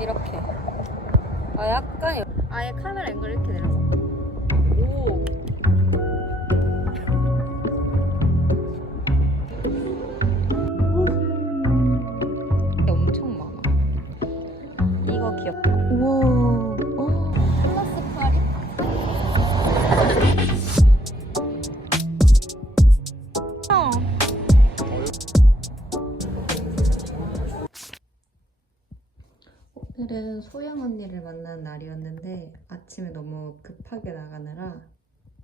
이렇게. 아 약간 여- 아예 카메라 앵글 이렇게 내려서. 오. 오늘은 소영 언니를 만나는 날이었는데 아침에 너무 급하게 나가느라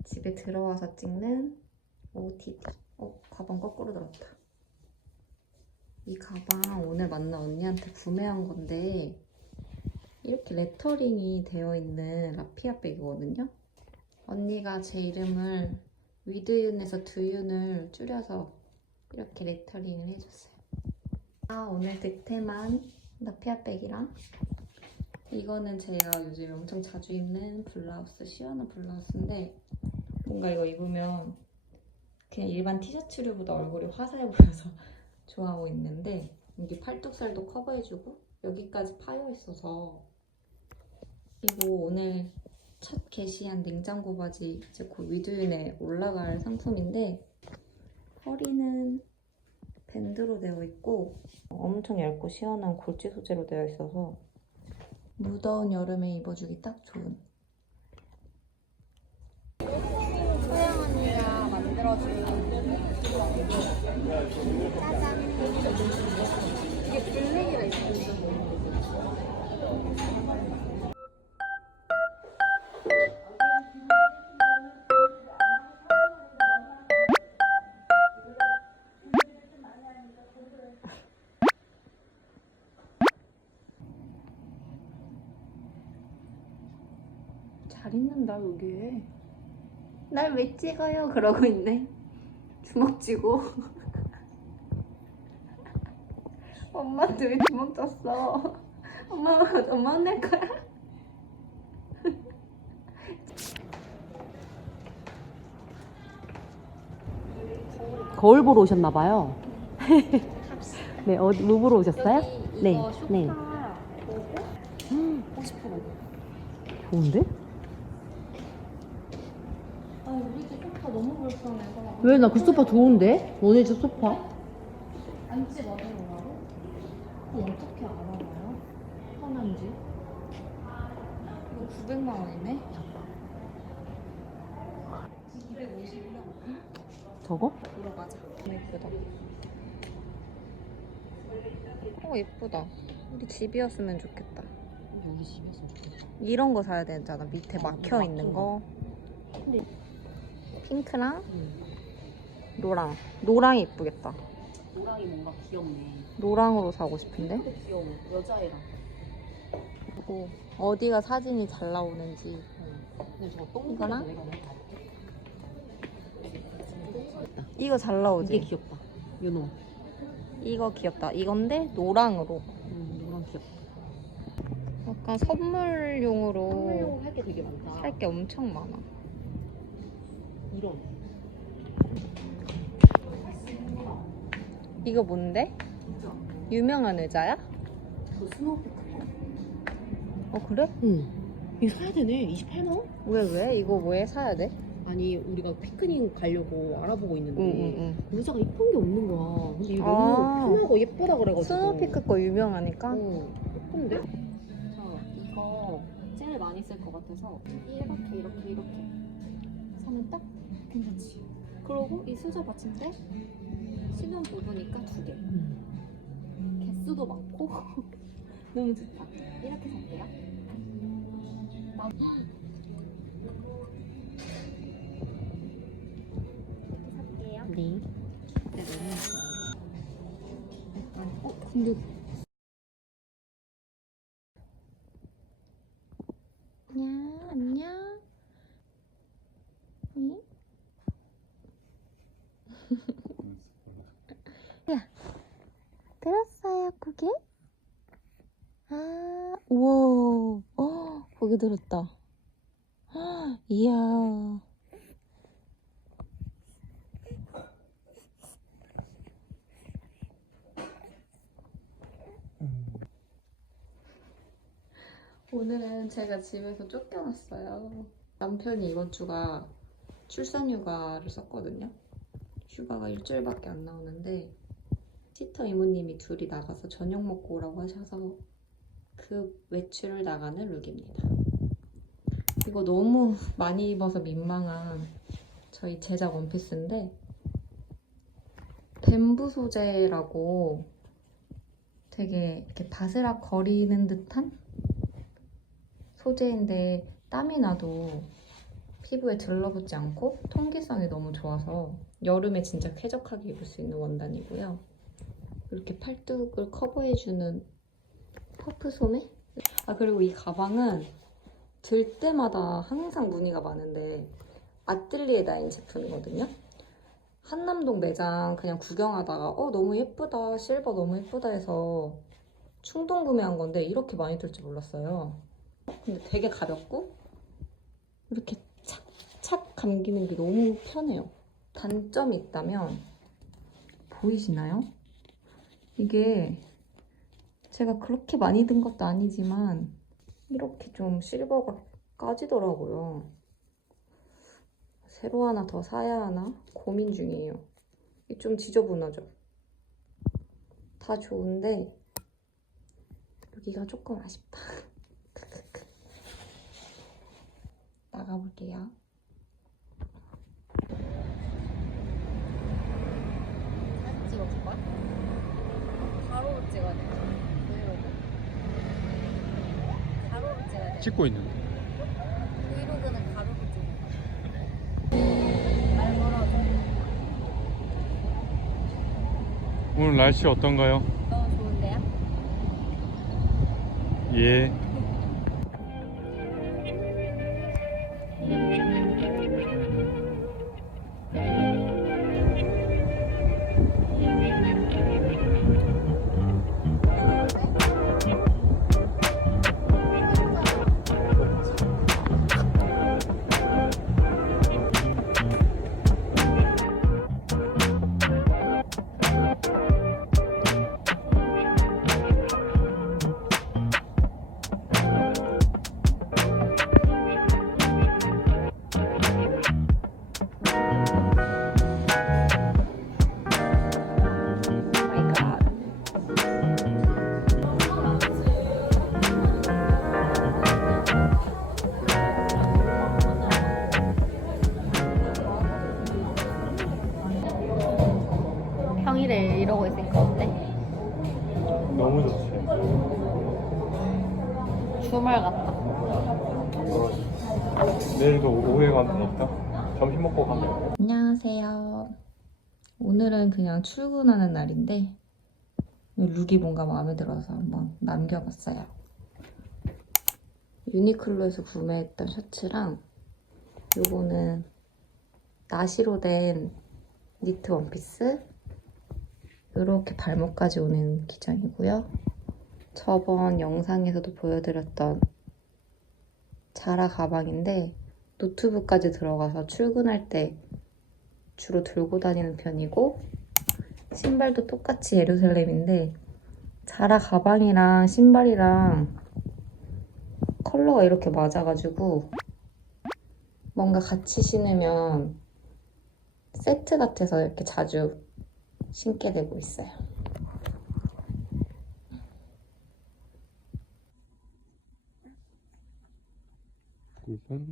집에 들어와서 찍는 OOTD. 어, 가방 거꾸로 들었다. 이 가방 오늘 만난 언니한테 구매한 건데 이렇게 레터링이 되어 있는 라피아 백이거든요. 언니가 제 이름을 위드윤에서 두윤을 줄여서 이렇게 레터링을 해줬어요. 아, 오늘 득템한 라피아 백이랑 이거는 제가 요즘 엄청 자주 입는 블라우스, 시원한 블라우스인데 뭔가 이거 입으면 그냥 일반 티셔츠류보다 얼굴이 화사해 보여서 좋아하고 있는데 여기 팔뚝살도 커버해주고 여기까지 파여 있어서 그리고 오늘 첫 게시한 냉장고 바지 이제 곧 위드윤에 올라갈 상품인데 허리는 밴드로 되어 있고 엄청 얇고 시원한 골지 소재로 되어 있어서 무더운 여름에 입어주기 딱 좋은. 소영 언니가 만들어준 있는다 여기에 날 왜 찍어요 그러고 있네 주먹 쥐고 엄마한테 왜 주먹 졌어 엄마 엄마 혼낼 거야 거울 보러 오셨나 봐요. 네, 어디 뭐 보러 오셨어요? 네, 네. 보고 50% 좋은데? 아 우리 집 소파 너무 불편해서 왜 나 그 소파 좋은데? 오늘 집 소파? 앉지 마세요라고? 어떻게 알아봐요? 편한지? 이거 900만 원이네? 250명 저거? 물어봐자 예쁘다 어 예쁘다 우리 집이었으면 좋겠다 우리 집이었으면 좋겠다. 이런 거 사야 되잖아 밑에 막혀 있는 거 근데 핑크랑 노랑 노랑이 예쁘겠다 노랑이 뭔가 귀엽네. 노랑으로 사고 싶은데 귀여워. 여자애랑. 그리고 어디가 사진이 잘 나오는지 근데 저거 똥 이거랑? 내가 뭔가 이거 잘 이게 나오지? 귀엽다. 윤호. 이거 귀엽다 이건데 노랑으로 음, 노랑 귀엽다. 약간 선물용으로 선물용 할 게 되게 많다. 살 게 엄청 많아 이런. 이거 뭔데? 유명한 의자야? 그 스노우피크. 어 그래? 응. 이거 사야 되네. 28만 원? 왜 왜? 이거 왜 사야 돼? 아니 우리가 피크닉 가려고 알아보고 있는데 응응응 의자가 이쁜 게 없는 거야. 근데 이거 아. 너무 편하고 예쁘다 그래가지고. 스노우피크 거 유명하니까 어, 예쁜데? 자, 이거 제일 많이 쓸 것 같아서 이렇게 이렇게 이렇게 사면 딱 괜찮지. 그리고 이 수저 받침대 시간 좁으니까 두 개. 개수도 많고 너무 좋다. 이렇게 살게요. 나- 이렇게 살게요. 네. 네, 어 근데 안녕 안녕. 응? 야 들었어요 고개? 아 우와 어 고개 들었다. 아, 이야. 오늘은 제가 집에서 쫓겨났어요. 남편이 이번 주가 출산휴가를 썼거든요. 휴가가 일주일밖에 안 나오는데 시터 이모님이 둘이 나가서 저녁 먹고 오라고 하셔서 그 외출을 나가는 룩입니다. 이거 너무 많이 입어서 민망한 저희 제작 원피스인데 뱀부 소재라고 되게 이렇게 바스락 거리는 듯한 소재인데 땀이 나도 피부에 들러붙지 않고 통기성이 너무 좋아서 여름에 진짜 쾌적하게 입을 수 있는 원단이고요. 이렇게 팔뚝을 커버해주는 퍼프 소매? 아 그리고 이 가방은 들 때마다 항상 문의가 많은데 아뜰리에 다인 제품이거든요. 한남동 매장 그냥 구경하다가 어 너무 예쁘다 실버 너무 예쁘다 해서 충동 구매한 건데 이렇게 많이 들 줄 몰랐어요. 근데 되게 가볍고 이렇게 착착 감기는 게 너무 편해요. 단점이 있다면 보이시나요? 이게 제가 그렇게 많이 든 것도 아니지만 이렇게 좀 실버가 까지더라고요. 새로 하나 더 사야 하나 고민 중이에요. 좀 지저분하죠? 다 좋은데 여기가 조금 아쉽다. 나가볼게요. 사진 찍어줄 거야? 가로로 찍어야 돼. 브이로그? 가로로 찍어야 돼. 찍고 있는데. 브이로그는 가로로 찍어. 말 걸어줘. 오늘 날씨 어떤가요? 너무 좋은데요? 예. 주말 같다. 내일도 오후에 가면 되니까 점심 먹고 가면 돼. 안녕하세요. 오늘은 그냥 출근하는 날인데 이 룩이 뭔가 마음에 들어서 한번 남겨봤어요. 유니클로에서 구매했던 셔츠랑 요거는 나시로 된 니트 원피스 이렇게 발목까지 오는 기장이고요. 저번 영상에서도 보여드렸던 자라 가방인데 노트북까지 들어가서 출근할 때 주로 들고 다니는 편이고 신발도 똑같이 예루살렘인데 자라 가방이랑 신발이랑 컬러가 이렇게 맞아가지고 뭔가 같이 신으면 세트 같아서 이렇게 자주 신게 되고 있어요. 꿀빵.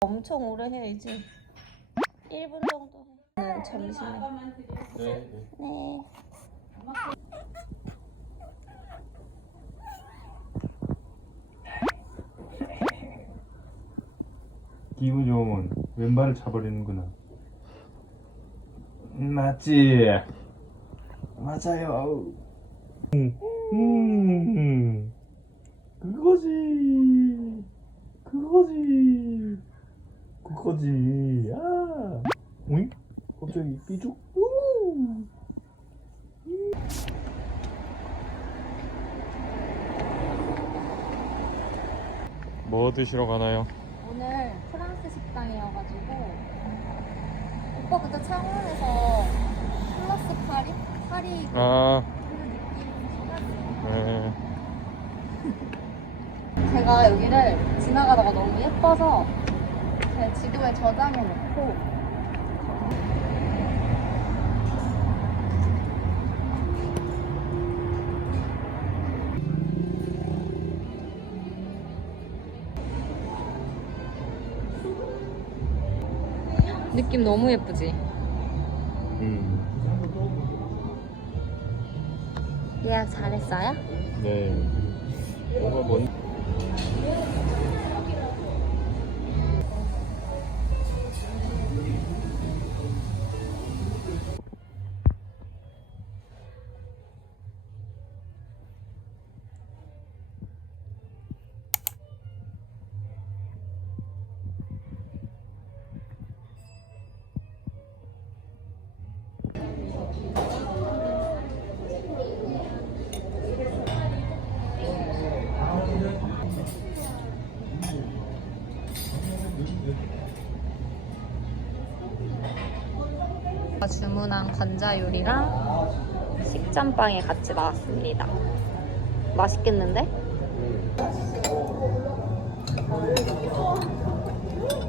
엄청 오래 해 이제 1분 정도 해. 점심에. 네. 네. 기분 좋으면 왼발을 차버리는구나. 음, 맞지? 맞아요. 음, 음, 그거지. 그거지. 그거지. 아. 오잉? 갑자기 삐죽? 우. 뭐 드시러 가나요? 오늘 프랑스 식당이어가지고 오빠 그때 창원에서 아, 음. 제가 여기를 지나가다가 너무 예뻐서 제 지도에 저장해 놓고 느낌 너무 예쁘지? 예약 잘했어요? 네. 뭔가 뭔. 주문한 관자 요리랑 식전빵이 같이 나왔습니다. 맛있겠는데?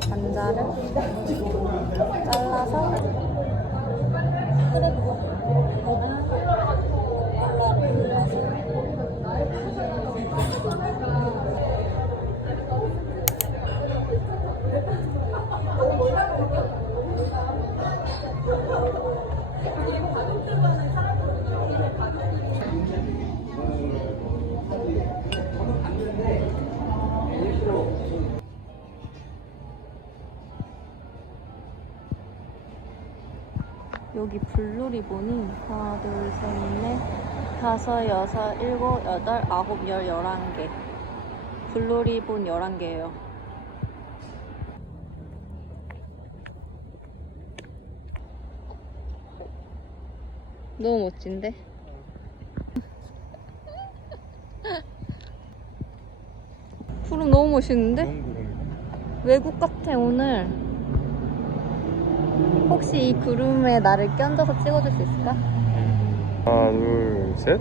관자를 잘라서 여기 블루 리본이 하나, 둘, 셋, 넷, 다섯, 여섯, 일곱, 여덟, 아홉, 열, 열한 개. 블루 리본 열한 개예요. 너무 멋진데? 구름 너무 멋있는데? 외국 같아 오늘. 혹시 이 구름에 나를 껴얹어서 찍어줄 수 있을까? 하나, 둘, 셋.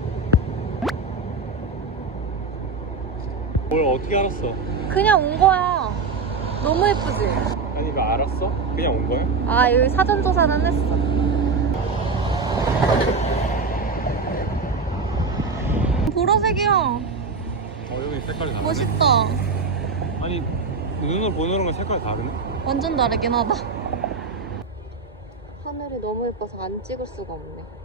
뭘 어떻게 알았어? 그냥 온 거야. 너무 예쁘지? 아니, 이거 알았어? 그냥 온 거야? 아, 여기 사전조사는 했어. 보라색이야. 어, 여기 색깔이 다르네. 멋있다. 아니, 눈으로 보는 거랑 색깔이 다르네? 완전 다르긴 하다. 하늘이 너무 예뻐서 안 찍을 수가 없네.